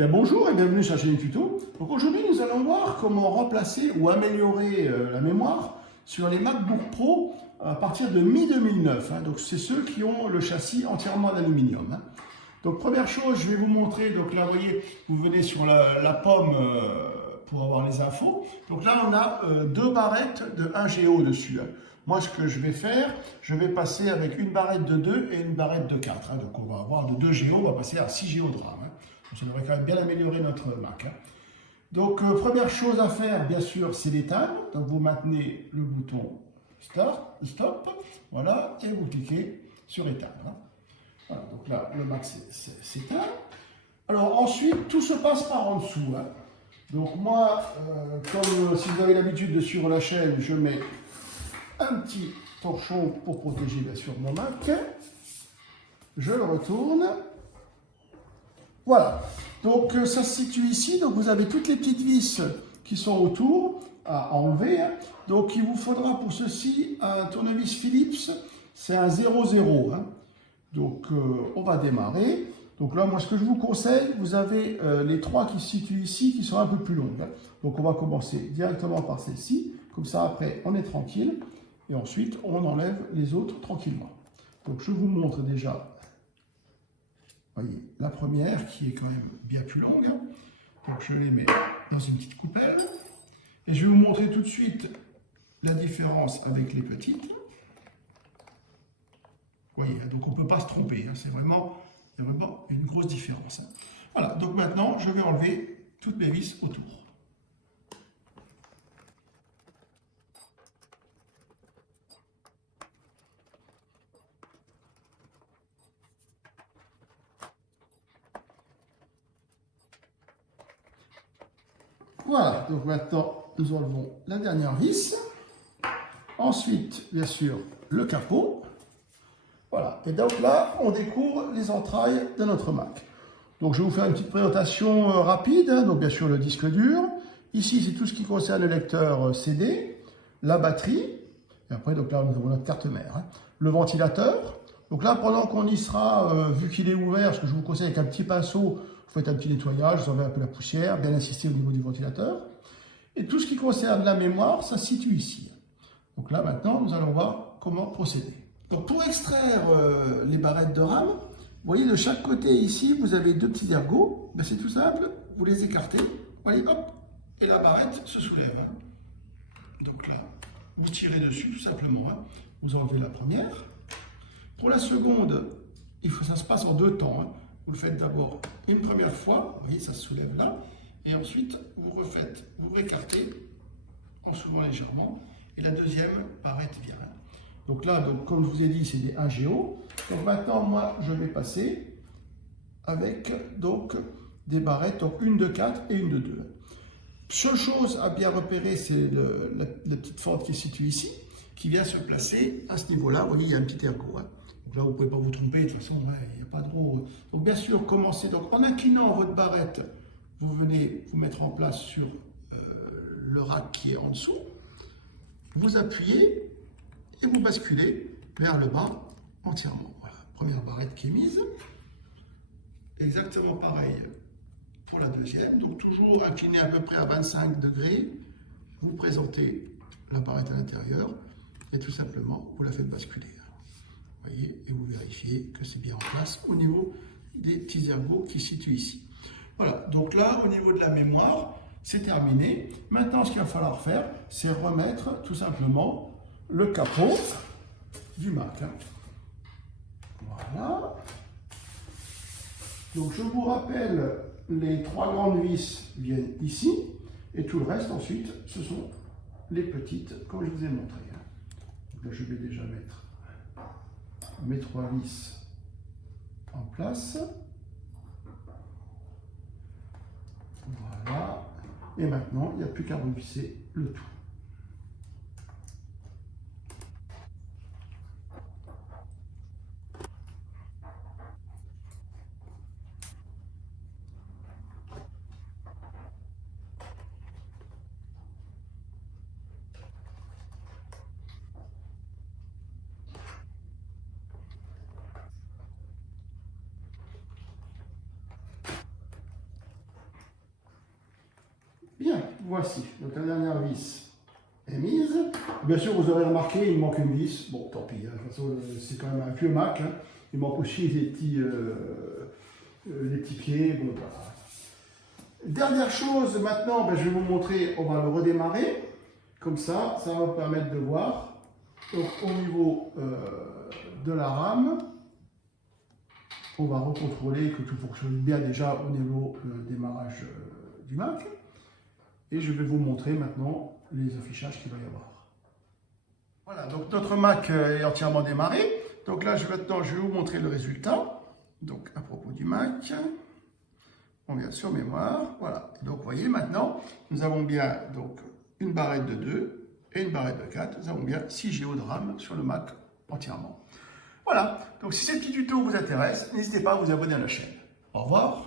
bien bonjour et bienvenue sur la chaîne tuto. Donc aujourd'hui nous allons voir comment remplacer ou améliorer la mémoire sur les MacBook Pro à partir de mi-2009. Donc c'est ceux qui ont le châssis entièrement d'aluminium. Donc première chose, je vais vous montrer, donc là vous voyez, vous venez sur la pomme pour avoir les infos. Donc là on a deux barrettes de 1 Go dessus. Moi ce que je vais faire, je vais passer avec une barrette de 2 et une barrette de 4. Donc on va avoir de 2 Go, on va passer à 6 Go de RAM. Donc ça devrait quand même bien améliorer notre Mac. Donc première chose à faire, bien sûr, c'est d'éteindre. Donc vous maintenez le bouton stop, voilà, et vous cliquez sur éteindre. Voilà, donc là, le Mac s'éteint. Alors ensuite, tout se passe par en dessous. Donc moi, comme si vous avez l'habitude de suivre la chaîne, je mets un petit torchon pour protéger bien sûr mon Mac. Je le retourne. Voilà. Donc ça se situe ici. Donc vous avez toutes les petites vis qui sont autour à enlever. Donc il vous faudra pour ceci un tournevis Philips. C'est un 0,0. Donc on va démarrer. Donc là, moi, ce que je vous conseille, vous avez les trois qui se situent ici, qui sont un peu plus longues. Donc on va commencer directement par celle-ci. Comme ça, après, on est tranquille. Et ensuite, on enlève les autres tranquillement. Donc je vous montre déjà, voyez, la première qui est quand même bien plus longue. Donc je les mets dans une petite coupelle. Et je vais vous montrer tout de suite la différence avec les petites. Vous voyez, donc on ne peut pas se tromper, c'est vraiment, il y a vraiment une grosse différence. Voilà, donc maintenant je vais enlever toutes mes vis autour. Voilà, donc maintenant nous enlevons la dernière vis. Ensuite, bien sûr, le capot. Voilà, et donc là, on découvre les entrailles de notre Mac. Donc je vais vous faire une petite présentation rapide. Donc bien sûr, le disque dur. Ici, c'est tout ce qui concerne le lecteur CD, la batterie. Et après, donc là, nous avons notre carte mère. Le ventilateur. Donc là, pendant qu'on y sera, vu qu'il est ouvert, ce que je vous conseille avec un petit pinceau, vous faites un petit nettoyage, vous enlevez un peu la poussière, bien insister au niveau du ventilateur. Et tout ce qui concerne la mémoire, ça se situe ici. Donc là, maintenant, nous allons voir comment procéder. Donc pour extraire les barrettes de RAM, vous voyez de chaque côté ici, vous avez deux petits ergots. Ben, c'est tout simple, vous les écartez, voyez, hop, et la barrette se soulève. Donc là, vous tirez dessus tout simplement. Vous enlevez la première. Pour la seconde, ça se passe en deux temps. Vous le faites d'abord une première fois, vous voyez, ça se soulève là. Et ensuite, vous récartez en soulevant légèrement. Et la deuxième barrette vient. Donc là, comme je vous ai dit, c'est des 1 Go. Donc maintenant, moi, je vais passer avec donc, des barrettes, donc une de 4 et une de 2. Seule chose à bien repérer, c'est la petite fente qui se situe ici, qui vient se placer à ce niveau-là. Vous voyez, il y a un petit ergot. Donc là, vous ne pouvez pas vous tromper, de toute façon, il n'y a pas trop... Donc bien sûr, commencez. Donc en inclinant votre barrette, vous venez vous mettre en place sur le rack qui est en dessous. Vous appuyez et vous basculez vers le bas entièrement. Voilà, première barrette qui est mise. Exactement pareil pour la deuxième. Donc toujours incliné à peu près à 25 degrés. Vous présentez la barrette à l'intérieur et tout simplement vous la faites basculer. Vous voyez, et vous vérifiez que c'est bien en place au niveau des petits ergots qui se situent ici. Voilà, donc là au niveau de la mémoire, c'est terminé. Maintenant, ce qu'il va falloir faire, c'est remettre tout simplement le capot du Mac. Voilà. Donc, je vous rappelle, les trois grandes vis viennent ici. Et tout le reste, ensuite, ce sont les petites, comme je vous ai montré. Donc là, je vais déjà mettre mes trois vis en place. Voilà. Et maintenant, il n'y a plus qu'à revisser le tout. voici. Donc la dernière vis est mise. Bien sûr, vous aurez remarqué, il me manque une vis. Bon, tant pis, hein. De toute façon, c'est quand même un vieux Mac. Hein. Il manque aussi les petits pieds. Bon, voilà. Dernière chose, maintenant, ben, je vais vous montrer, on va le redémarrer. Comme ça va vous permettre de voir. Donc, au niveau de la RAM, on va recontrôler que tout fonctionne bien déjà au niveau démarrage du Mac. Et je vais vous montrer maintenant les affichages qu'il va y avoir. Voilà, donc notre Mac est entièrement démarré. Donc là, maintenant, je vais vous montrer le résultat. Donc, à propos du Mac, on vient sur mémoire. Voilà. Et donc, vous voyez, maintenant, nous avons bien donc, une barrette de 2 et une barrette de 4. Nous avons bien 6 Go de RAM sur le Mac entièrement. Voilà. Donc, si ce petit tuto vous intéresse, n'hésitez pas à vous abonner à la chaîne. Au revoir.